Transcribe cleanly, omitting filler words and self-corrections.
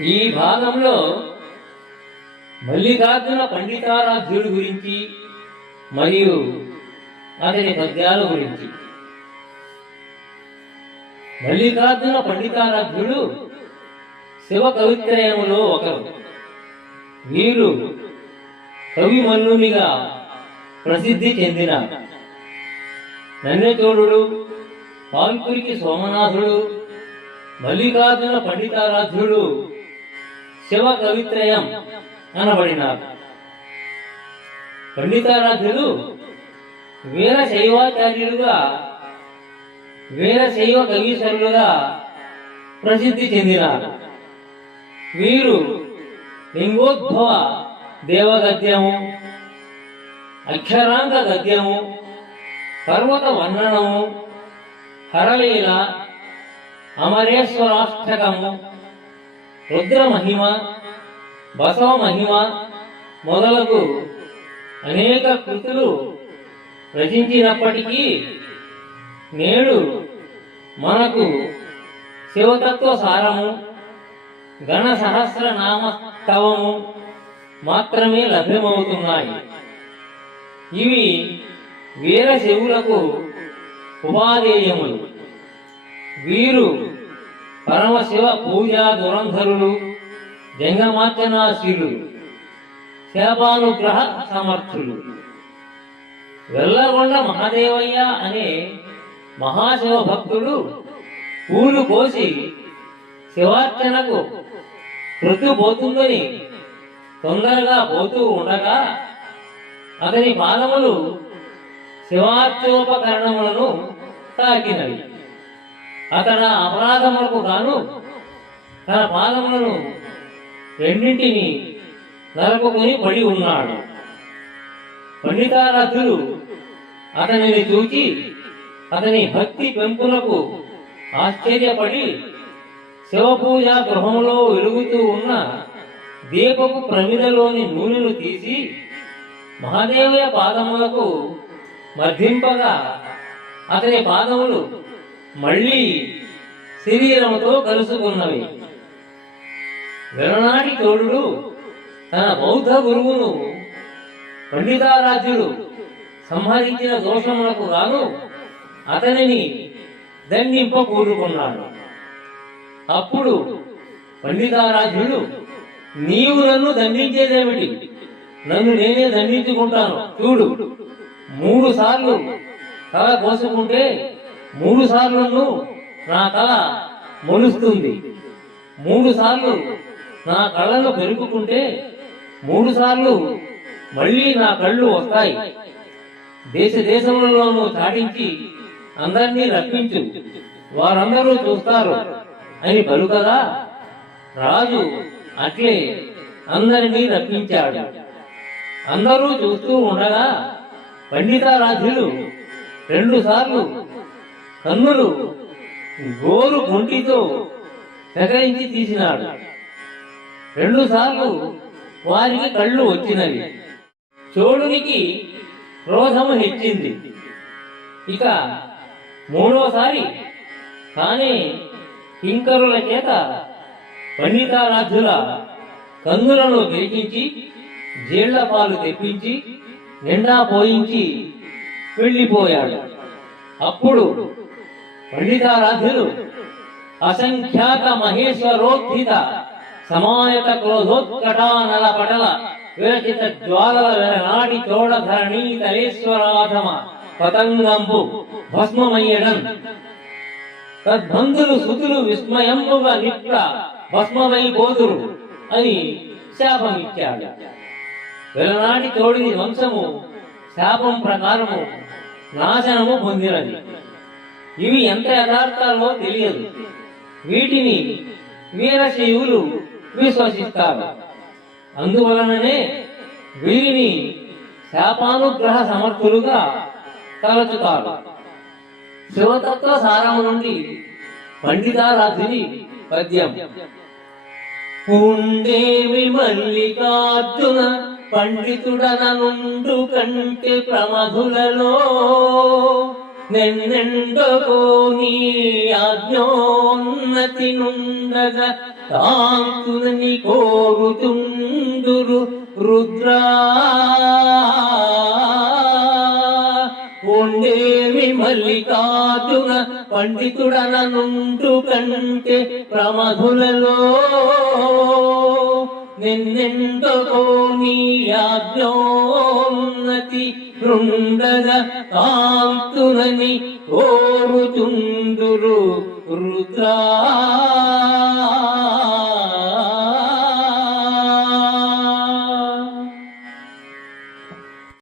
ఈ భాగంలో మల్లికార్జున పండితారాధ్యుడి గురించి మరియు అతని పద్యాల గురించి. మల్లికార్జున పండితారాధ్యుడు శివ కవిత్రయములో ఒకరు. వీరు కవి మల్లునిగా ప్రసిద్ధి చెందిన నన్నెచోడుడు, పాల్కురికి సోమనాథుడు, మల్లికార్జున పండితారాధ్యుడు శివ కవిత్రయం అనబడినారు. పండితారాధ్యుడు వీరశైవాచార్యులుగా, వీరశైవ కవీశ్వరులుగా ప్రసిద్ధి చెందినారు. వీరు లింగోద్భవ దేవగద్యము, అక్షరాంగ గద్యము, పర్వత వర్ణనము, హరలీల, అమరేశ్వరాష్టకము, రుద్రమహిమ, బసవ మహిమ మొదలగు అనేక కృతులు రచించినప్పటికీ నేడు మనకు శివతత్వ సారము, గణ సహస్రనామస్తవము మాత్రమే లభ్యమవుతున్నాయి. ఇవి వీరశివులకు ఉపాధేయములు. వీరు పరమశివ పూజా దురంధరులు, జంగమార్చనాశీలు, శాపానుగ్రహ సమర్థులు. వెల్లగొండ మహాదేవయ్య అనే మహాశివ భక్తుడు పూలు కోసి శివార్చనకు మృత్యు పోతుందని తొందరగా పోతూ ఉండగా అతని పాదములు శివార్చోపకరణములను తాకినవి. అతడు అపరాధములకు గాను తన పాదములను రెండింటిని నరకుకొని పడి ఉన్నాడు. పండితారాధ్యులు అతనిని చూచి అతని భక్తి పెంపులకు ఆశ్చర్యపడి శివపూజా గృహంలో వెలుగుతూ ఉన్న దీపపు ప్రమిదలోని నూనెను తీసి మహాదేవయ్య పాదములకు మర్దింపగా అతని పాదములు మళ్ళీ శరీరముతో కలుసుకున్నవి. వెలనాటి చోళుడు తన బౌద్ధ గురువును పండితారాధ్యుడు సంహరించిన దోషములకు గాను అతనిని దండింప కూరుకున్నాడు. అప్పుడు పండితారాధ్యుడు, నీవు నన్ను దండించేదేమిటి? నన్ను నేనే దండించుకుంటాను. చూడు, 3 సార్లు తల కోసుకుంటే 3 సార్లు నా తల మొలుస్తుంది. 3 సార్లు నా కళ్ళను పెరుపుకుంటే 3 సార్లు మళ్ళీ నా కళ్ళు వస్తాయి. దేశ దేశములలోనూ చాటించి అందరినీ రప్పించు, వారందరూ చూస్తారు అని పలుకగా రాజు అట్లే అందరినీ రప్పించాడు. అందరూ చూస్తూ ఉండగా పండితారాధ్యులు 2 సార్లు కన్నులు గోరు గుంటితో సేకరించి తీసినాడు. 2 సార్లు వారికి కళ్ళు వచ్చినవి. చోళునికి క్రోధము హెచ్చింది. ఇక 3వసారి తానే కింకరుల చేత పండితారాధ్యుల కన్నులను గెలిపించి జీళ్ల పాలు తెప్పించి నిండా పోయించి వెళ్ళిపోయాడు. అప్పుడు పండితారాధ్యులు అసంఖ్యాక మహేశ్వరోత్థిత సమాయత క్రోధోత్కటానల పటల విరచిత జ్వాలల వెరనాటి చోళధరణీ తలేశ్వరాధమ పతంగంబు భస్మమయ్యడన్ తద్బంధులు సుతులు విస్మయంబుగా నిట్ల భస్మమైపోదురు అని శాపమిచ్చాడు. వెలనాటి చోళుని వంశము శాపం ప్రకారము నాశనము పొందినది. ఇవి ఎంత యథార్థాలో తెలియదు. వీటిని వీరశైవులు విశ్వసిస్తారు. అందువలననే వీరిని శాపానుగ్రహ సమర్థులుగా తలచుతారు. శివతత్వ సారము నుండి పండితారాధ్యుని పద్యం. ఉండేవి మల్లికార్జున పండితుడననుండు కంటే ప్రమధులలో నెన్నెండకో నీ ఆజ్ఞోన్నతి నుండగా కాంతులని కోరుతుందురు రుద్రా ఉండేవి మల్లికార్జున పండితుడననుండు కంటే ప్రమధులలో నిన్నెందుకో నీ ఆజ్ఞోన్నతి నుండగా కాంతులని కోరుతుందురు రుద్రా